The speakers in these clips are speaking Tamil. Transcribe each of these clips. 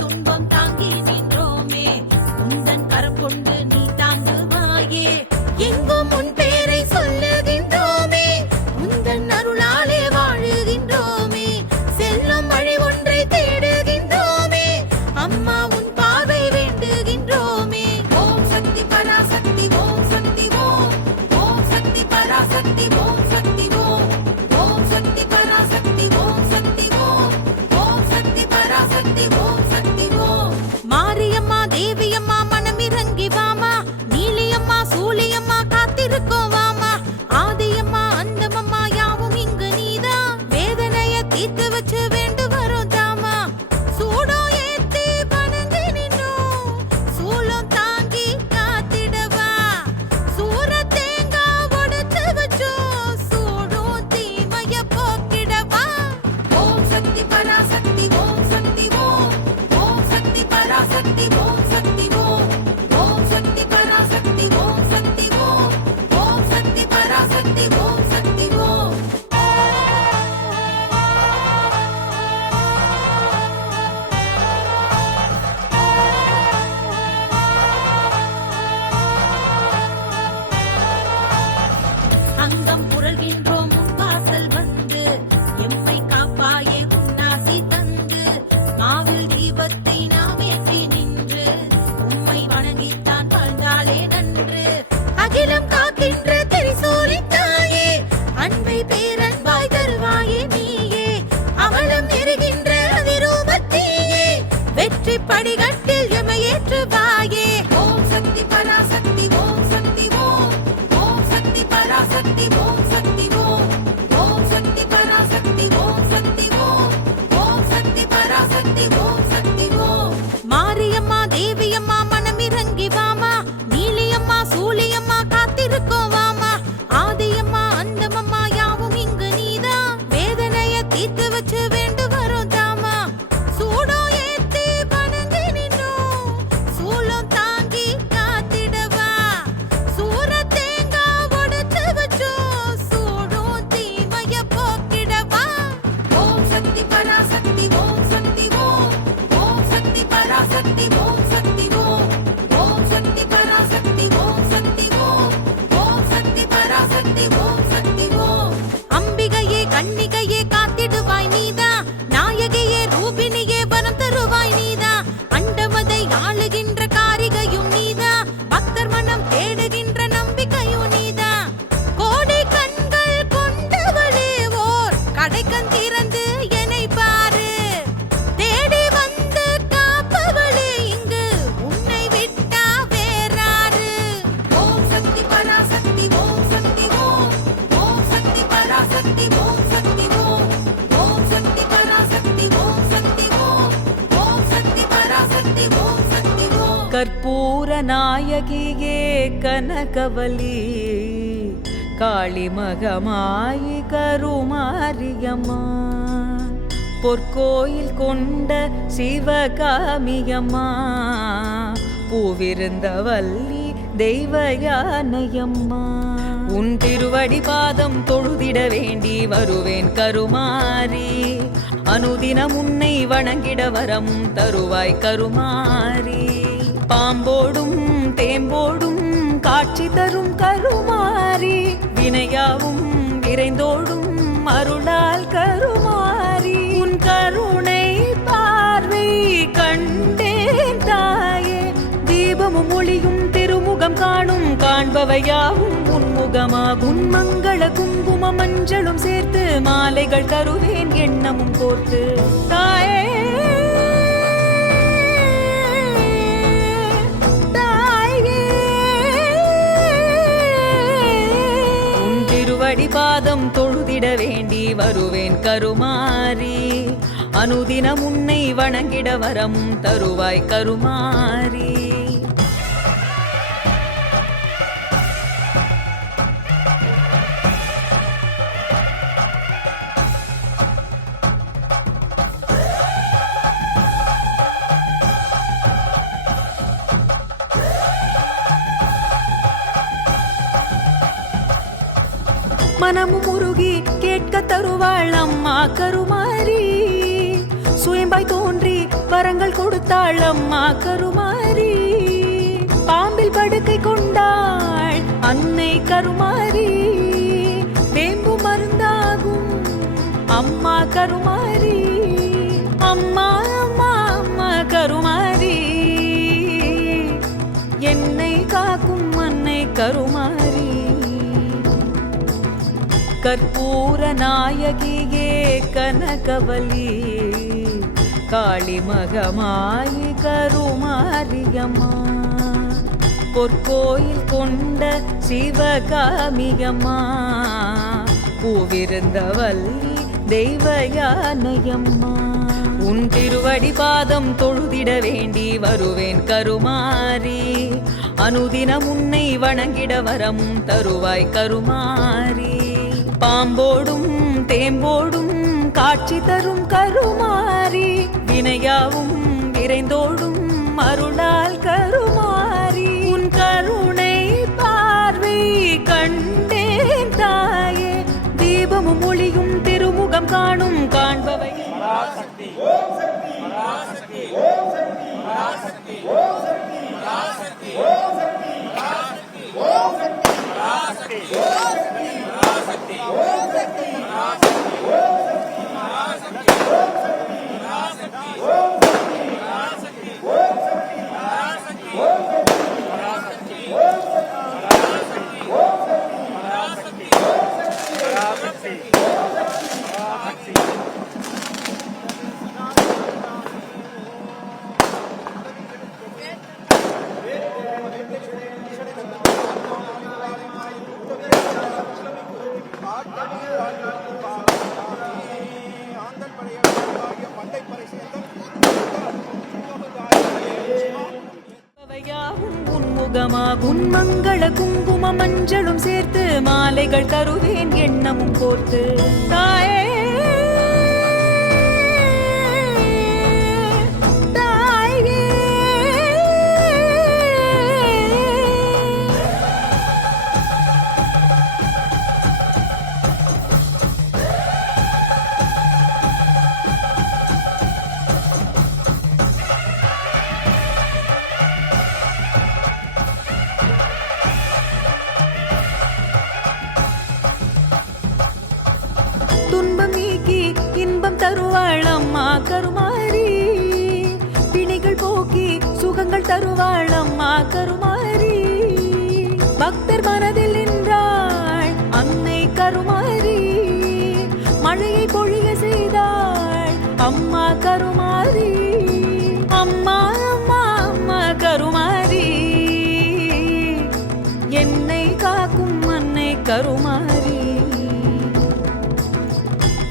துன்பம் தாங்கி நின்றோமே, உந்தன் கரப்பொண்டு நீ தாங்குவாயே. எங்கும் உன் பேரை சொல்லுகின்றோமே, உந்தன் அருளாலே வாழுகின்றோமே. செல்லும் வழி ஒன்றை தேடுகின்றோமே, அம்மா உன் பார்வை வேண்டுகின்றோமே. ஓம் சக்தி பராசக்தி ஓம் சக்தி ஓம், ஓம் சக்தி பராசக்தி ஓம் சக்தி ஓம், ஓம் சக்தி பராசக்தி ஓம் சக்தி ஓம், ஓம் சக்தி பராசக்தி ஓம் சக்தி ஓம். மாரியம்மா தேவியம்மா மனமிறங்கி வாமா, நீலியம்மா சூலியம்மா காத்திருக்கோம் வாமா. ஆதியம்மா அந்தமம்மா யாவும் இங்கு நீதான், வேதனைய தீர்த்து வச்சு வேண்டு வரும் தாமா. சூடம் ஏத்தி பணங்கி நின்னோம், சூலம் தாங்கி காத்திடவா. சூர தேங்காய் உடைச்சு வச்சோம், சூடும் தீமைய போக்கிடவா. ஓம் சக்தி பராசக்தி ஓம் சக்தி ஓம், ஓம் சக்தி பராசக்தி ஓம் சக்தி ஓம், ஓம் சக்தி பராசக்தி ஓம் சக்தி ஓம், ஓம் சக்தி பராசக்தி ஓம் சக்தி ஓம். அங்கம் புரள்கின்றோம் வாசல் வந்து, எம்மை காப்பாயே உன்னாசி தந்து. மாவில் தீபத்தை நாம் ஏற்றி நின்று, உம்மை வணங்கித்தான் வாழ்ந்தாலே நன்று. அகிலம் காக்கின்ற திரிசூலி தாயே, அன்பை பேரன்பாய் தருவாயே நீயே. அவலம் எரிகின்ற அதிரூபத்தீயே, வெற்றி படிகட்டில் எமையேற்றுவாயே. ஓம் சக்தி பராசக்தி ஓம் சக்தி ஓம், ஓம் சக்தி பராசக்தி ஓம் சக்தி ஓம், ஓம் சக்தி பராசக்தி ஓம் சக்தி ஓம், ஓம் சக்தி பராசக்தி ஓம் சக்தி ஓம். மாரியம்மா தேவியம்மா மனமிறங்கி வாமா, நீலியம்மா சூலியம்மா காத்திருக்கோம் வாமா. ஆதியம்மா அந்தமம்மா யாவும் இங்கு நீதான், வேதனைய தீர்த்து வச்சு வேண்டு வரும் தாமா. சூடம் ஏத்தி பணங்கி நின்னோம், சூலம் தாங்கி காத்திடவா. சூர தேங்காய் உடைச்சு வச்சோம், சூடும் தீமைய போக்கிடவா. ஓம் சக்தி பராசக்தி ஓம் சக்தி ஓம், ஓம் சக்தி பராசக்தி ஓம் சக்தி ஓம், ஓம் சக்தி பராசக்தி ஓம் சக்தி ஓம், ஓம் சக்தி பராசக்தி ஓம் சக்தி ஓம். அம்பிகையே கன்னிகையே காத்திடுவாய் நீதா, நாயகியே ரூபினியே வரம் தருவாய் நீதா. அண்டமதை ஆளுகின்ற காரிகையும் நீதா, பக்தர் மனம் தேடுகின்ற நம்பிக்கையும் நீதா. கோடி கண்கள் கொண்டவளே ஓர் கடைக்கண் திறந்து என்னை பாரு. தேடி வந்து காப்பவளே இங்கு உன்னை விட்டா வேறாரு. ஓம் சக்தி பராசக்தி ஓம் சக்தி ஓம், ஓம் சக்தி பராசக்தி ஓம் சக்தி ஓம், ஓம் சக்தி பராசக்தி ஓம் சக்தி ஓம், ஓம் சக்தி பராசக்தி ஓம் சக்தி ஓம். கற்பூர நாயகியே கனகவலி, காளி மகமாயி கருமாரியம்மா. பொற்கோயில் கொண்ட சிவகாமியம்மா, பூவிருந்த வள்ளி தெய்வ யானையம்மா. உன் திருவடி பாதம் தொழுதிட வேண்டி வருவேன் கருமாரி. அனுதினம் உன்னை வணங்கிட வரம் தருவாய் கருமாரி. பாம்போடும் தேம்போடும் காட்சி தரும் கருமாரி, வினையாவும் விரைந்தோடும் அருளால் கருமாரி. உன் கருணை பார்வை கண்டேன் தாயே, தீபமும் ஒளியும் திருமுகம் காணும் காண்பவையாவும் உன்முகமாகும். மங்கள குங்கும மஞ்சளும் சேர்த்து மாலைகள் தருவேன் எண்ணமும் கோர்த்து. தாயே பாதம் தொழுதிட வேண்டி வருவேன் கருமாரி. அனுதினம் உன்னை வணங்கிட வரம் தருவாய் கருமாரி. மனமும் உருகி கேட்க தருவாள் அம்மா கருமாரி. சுயம்பாய் தோன்றி வரங்கள் கொடுத்தாள் அம்மா கருமாரி. பாம்பில் படுக்கை கொண்டாள் அன்னை கருமாரி. வேம்பு மருந்தாகும் அம்மா கருமாரி. அம்மா அம்மா அம்மா கருமாரி, என்னை காக்கும் அன்னை கருமாரி. கற்பூர நாயகியே கனகவலி, காளி மகமாயி கருமாரியம்மா. பொற்கோயில் கொண்ட சிவகாமியம்மா, பூவிருந்தவல்லி தெய்வ யானையம்மா. உன் திருவடி பாதம் தொழுதிட வேண்டி வருவேன் கருமாரி. அனுதினம் உன்னை வணங்கிட வரம் தருவாய் கருமாரி. பாம்போடும் தேம்போடும் காட்சி தரும் கருமாரி. வினையாவும் விரைந்தோடும் அருளால் கருமாரி. உன் கருணை பார்வை கண்டேன் தாயே, தீபமும் ஒளியும் திருமுகம் காணும் காண்பவை. உன் மங்கள குங்கும மஞ்சளும் சேர்த்து மாலைகள் தருவேன் எண்ணமும் கோர்த்து. தாயே துன்பம் நீக்கி இன்பம் தருவாள் அம்மா கருமாரி. பிணிகள் போக்கி சுகங்கள் தருவாள் அம்மா கருமாரி. பக்தர் மனதில் நின்றாள் அன்னை கருமாரி. மழையை பொழிய செய்தாள் அம்மா கருமாரி. அம்மா அம்மா அம்மா கருமாரி, என்னை காக்கும் அன்னை கருமாரி.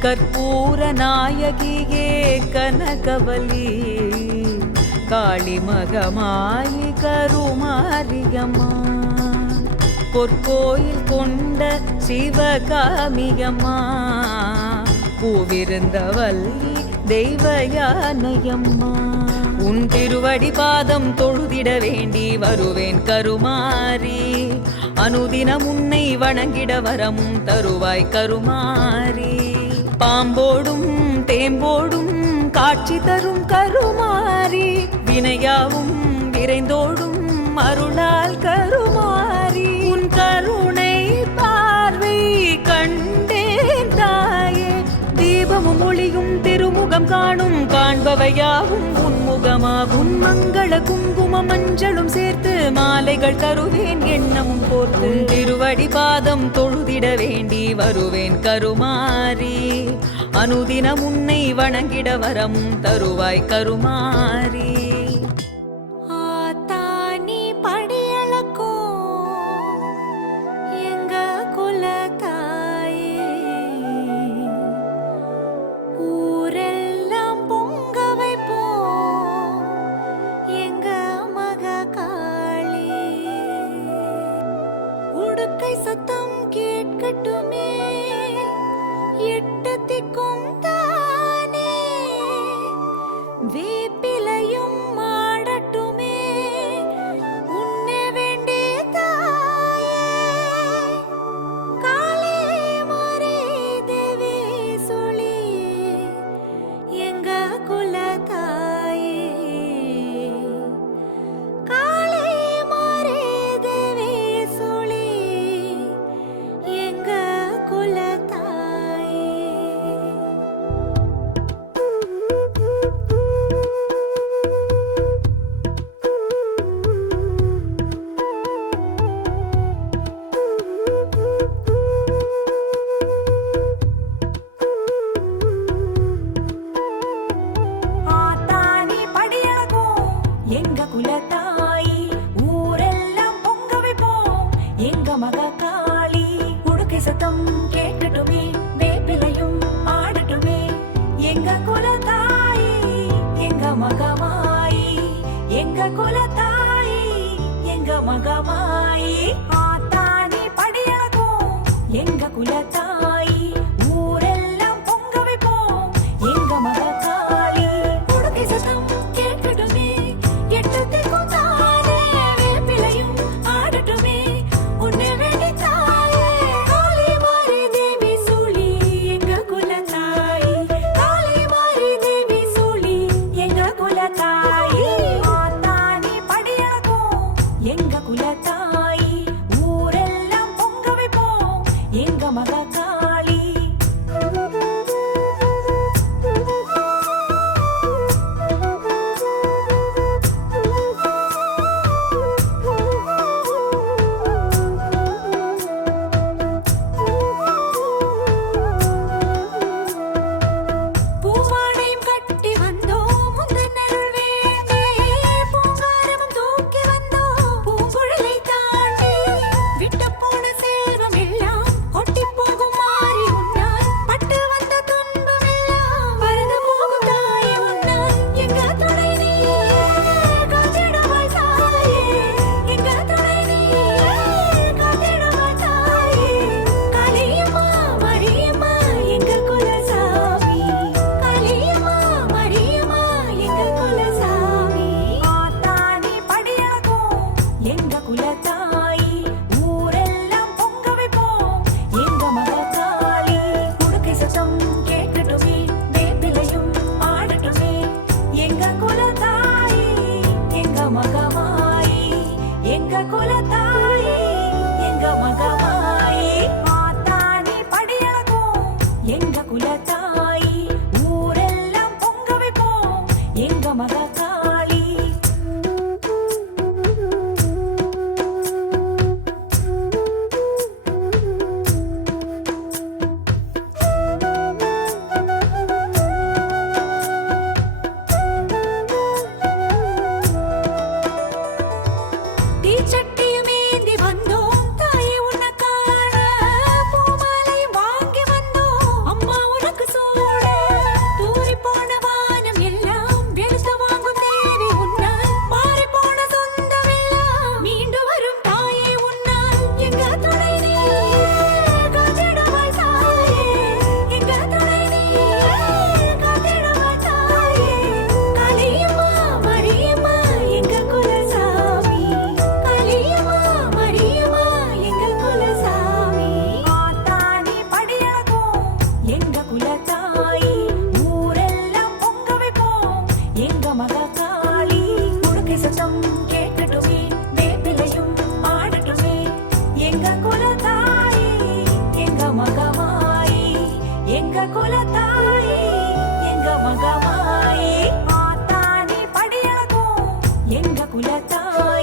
கற்பூர நாயகியே கனகவலி, காளி மகமாயி கருமாரியம்மா. பொற்கோயில் கொண்ட சிவகாமியம்மா, பூவிருந்தவல்லி தெய்வ யானையம்மா. உன் திருவடி பாதம் தொழுதிட வேண்டி வருவேன் கருமாரி. அனுதினம் உன்னை வணங்கிட வரம் தருவாய் கருமாரி. பாம்போடும் தேம்போடும் காட்சி தரும் கருமாரி. வினையாவும் விரைந்தோடும் அருளால் கருமாரி. உன் கருணை பார்வை கண்டேன் தாயே, தீபமும் ஒளியும் திருமுகம் காணும் காண்பவையாவும் உன்முகமாகும். மங்கள குங்கும மஞ்சளும் சேர்த்து மாலைகள் தருவேன் எண்ணமும் கோர்த்து. திருவடி பாதம் தொழுதிட வேண்டி வருவேன் கருமாரி. அனுதினம் உன்னை வணங்கிட வரம் தருவாய் கருமாரி. சத்தம் கேட்கட்டுமே, எட்டத்திக்கும் தானே, வேப்பிலையும் மாடட்டுமே, உன்னை வேண்டே தாயே. காளி மாறி தேவி சொல்லி எங்க குல தாயே. குலத்தாயி ஊரெல்லாம் பொங்க வைப்போம் எங்க மகாகாளி. தீச்சட்டியுமேந்தி வந்தோம் தாயே உன்னை காண, பூமாலையும் வாங்கி வந்தோம் அம்மா உனக்கு சூட. தூரி போன வானம் எல்லாம் வெளுத்து வாங்கும் தேவி உன்னால், மாறி போன சொந்தமெல்லாம் மீண்டு வரும் தாயே உன்னால். எங்க துணை நீ காத்திடுவாய் தாயே, எங்க துணை நீ காத்திடுவாய் தாயே. காளியம்மா மரியம்மா எங்க குலசாமி, காளியம்மா மரியம்மா எங்க குலசாமி. ஆத்தாடி படியளக்கும் எங்க குலத்தாயி ஊரெல்லாம் பொங்க வைப்போம் எங்க மகாகாளி. உடுக்கை சத்தம் கேட்கட்டுமே, வேப்பிலையும் ஆடட்டுமே எங்க குலத்தாயி எங்க மகமாயி, எங்க குலத்தாயி எங்க மகமாயி. ஆத்தாடி படியளக்கும் எங்க குலத்தாயி